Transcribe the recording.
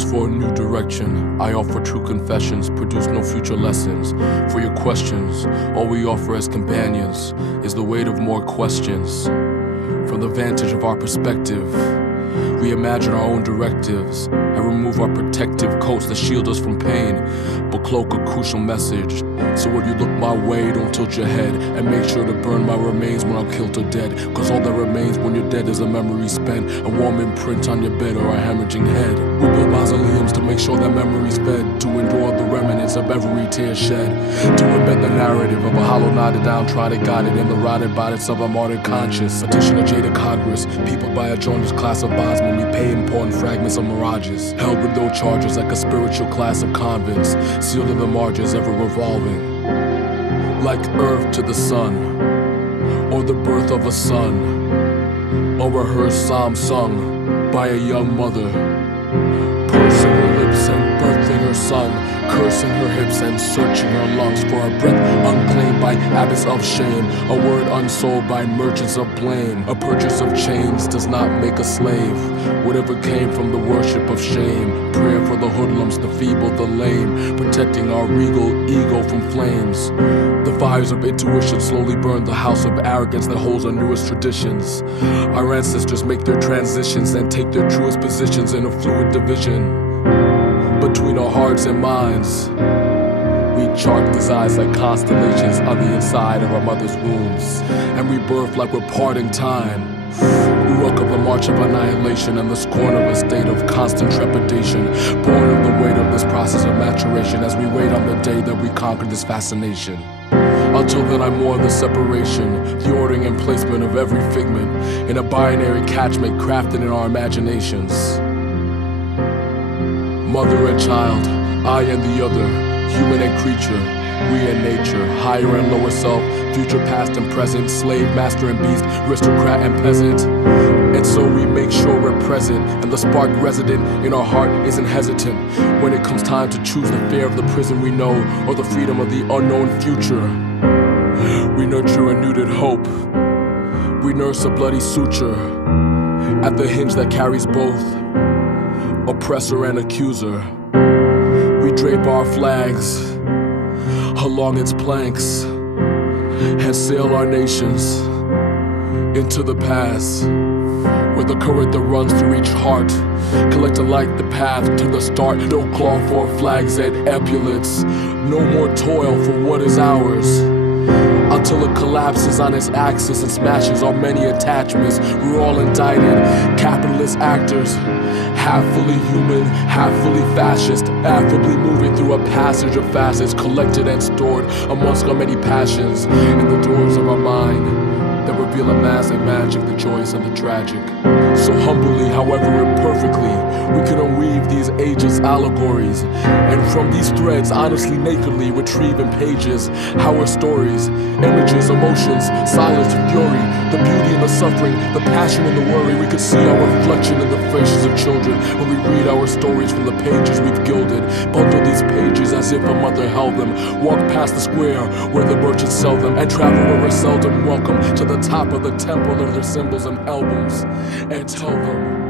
calls for a new direction. I offer true confessions, produce no future lessons. For your questions, all we offer as companions is the weight of more questions. From the vantage of our perspective, we imagine our own directives and remove our protective coats that shield us from pain, but cloak a crucial message. So when you look my way, don't tilt your head, and make sure to burn my remains when I'm killed or dead. Cause all that remains when you're dead is a memory spent, a warm imprint on your bed or a hemorrhaging head. We build mausoleums to make sure that memory's fed, to endure the remnants of every tear shed, to embed the narrative of a hollow knotted down, trodden guided in the rotted bodies of a martyred conscience. Petition of jaded Congress, peopled by a jaundiced class of bonds when we pay important fragments of mirages, held with no charges like a spiritual class of convents, sealed in the margins ever revolving, like earth to the sun, or the birth of a son, a rehearsed psalm sung by a young mother, pursing her lips and birthing her son, cursing her hips and searching her lungs for a breath unclaimed by habits of shame, a word unsold by merchants of blame. A purchase of chains does not make a slave. Whatever came from the worship of shame, prayer for the hoodlums, the feeble, the lame, protecting our regal ego from flames. The fires of intuition slowly burn the house of arrogance that holds our newest traditions. Our ancestors make their transitions and take their truest positions in a fluid division between our hearts and minds. We chart designs like constellations on the inside of our mother's wombs, and we birth like we're parting time. We welcome the march of annihilation and the scorn of a state of constant trepidation, born of the weight of this process of maturation as we wait on the day that we conquer this fascination. Until then I mourn the separation, the ordering and placement of every figment in a binary catchment crafted in our imaginations. Mother and child, I and the other, human and creature, we and nature, higher and lower self, future, past and present, slave, master and beast, aristocrat and peasant. And so we make sure we're present, and the spark resident in our heart isn't hesitant when it comes time to choose the fear of the prison we know or the freedom of the unknown future. We nurture a nuded hope, we nurse a bloody suture at the hinge that carries both oppressor and accuser. We drape our flags along its planks and sail our nations into the past, where the current that runs through each heart collect alike the path to the start. No cloth for flags and epaulets, no more toil for what is ours, until it collapses on its axis and smashes our many attachments. We're all indicted, capitalist actors, half fully human, half fully fascist, affably moving through a passage of facets collected and stored amongst our many passions in the doors of our mind that reveal a mass and magic, the joyous and the tragic. So humbly, however imperfectly, we can unweave these ageless allegories, and from these threads honestly, nakedly retrieve in pages our stories, images, emotions, silence, fury, the beauty and the suffering, the passion and the worry. We can see our reflection in the faces of children when we read our stories from the pages we've gilded. Bundle these pages as if a mother held them, walk past the square where the merchants sell them, and travel where we're seldom welcome to the top of the temple of their symbols and albums, and tell them